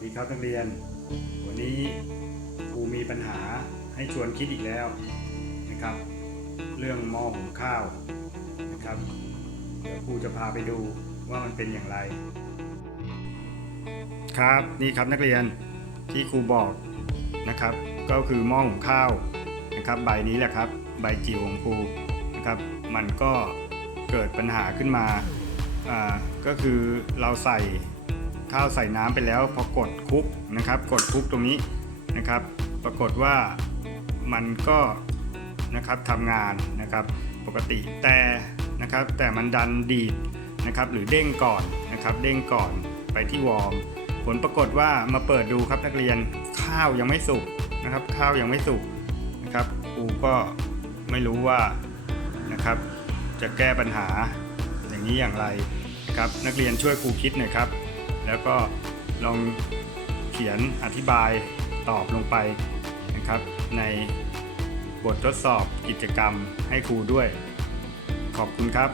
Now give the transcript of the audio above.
ครับนักเรียน วันนี้ครูมีปัญหาให้ชวนคิดอีกแล้วนะครับ เรื่องหม้อหุงข้าวนะครับเดี๋ยวครูจะพาไปดูว่ามันเป็นอย่างไร ครับนี่ครับนักเรียนที่ครูบอกนะครับ ก็คือหม้อหุงข้าวนะครับ ใบนี้แหละครับ ใบจิ๋วของครูนะครับ มันก็เกิดปัญหาขึ้นมาอ่าก็คือเราใส่ ข้าวใส่น้ำไปแล้ว พอกดคลุกนะครับ กดคลุกตรงนี้นะครับ ปรากฏว่ามันก็นะครับทำงานนะครับปกติแต่นะครับแต่มันดันดีดนะครับหรือเด้งก่อนนะครับเด้งก่อนไปที่วอร์มผลปรากฏว่ามาเปิดดูครับนักเรียนข้าวยังไม่สุกนะครับ ข้าวยังไม่สุกนะครับครูก็ไม่รู้ว่านะครับ จะแก้ปัญหาอย่างนี้อย่างไรนะครับ นักเรียนช่วยครูคิดหน่อยครับ แล้วก็ลองเขียนอธิบายตอบลงไปนะครับ ในบททดสอบกิจกรรมให้ครูด้วย ขอบคุณครับ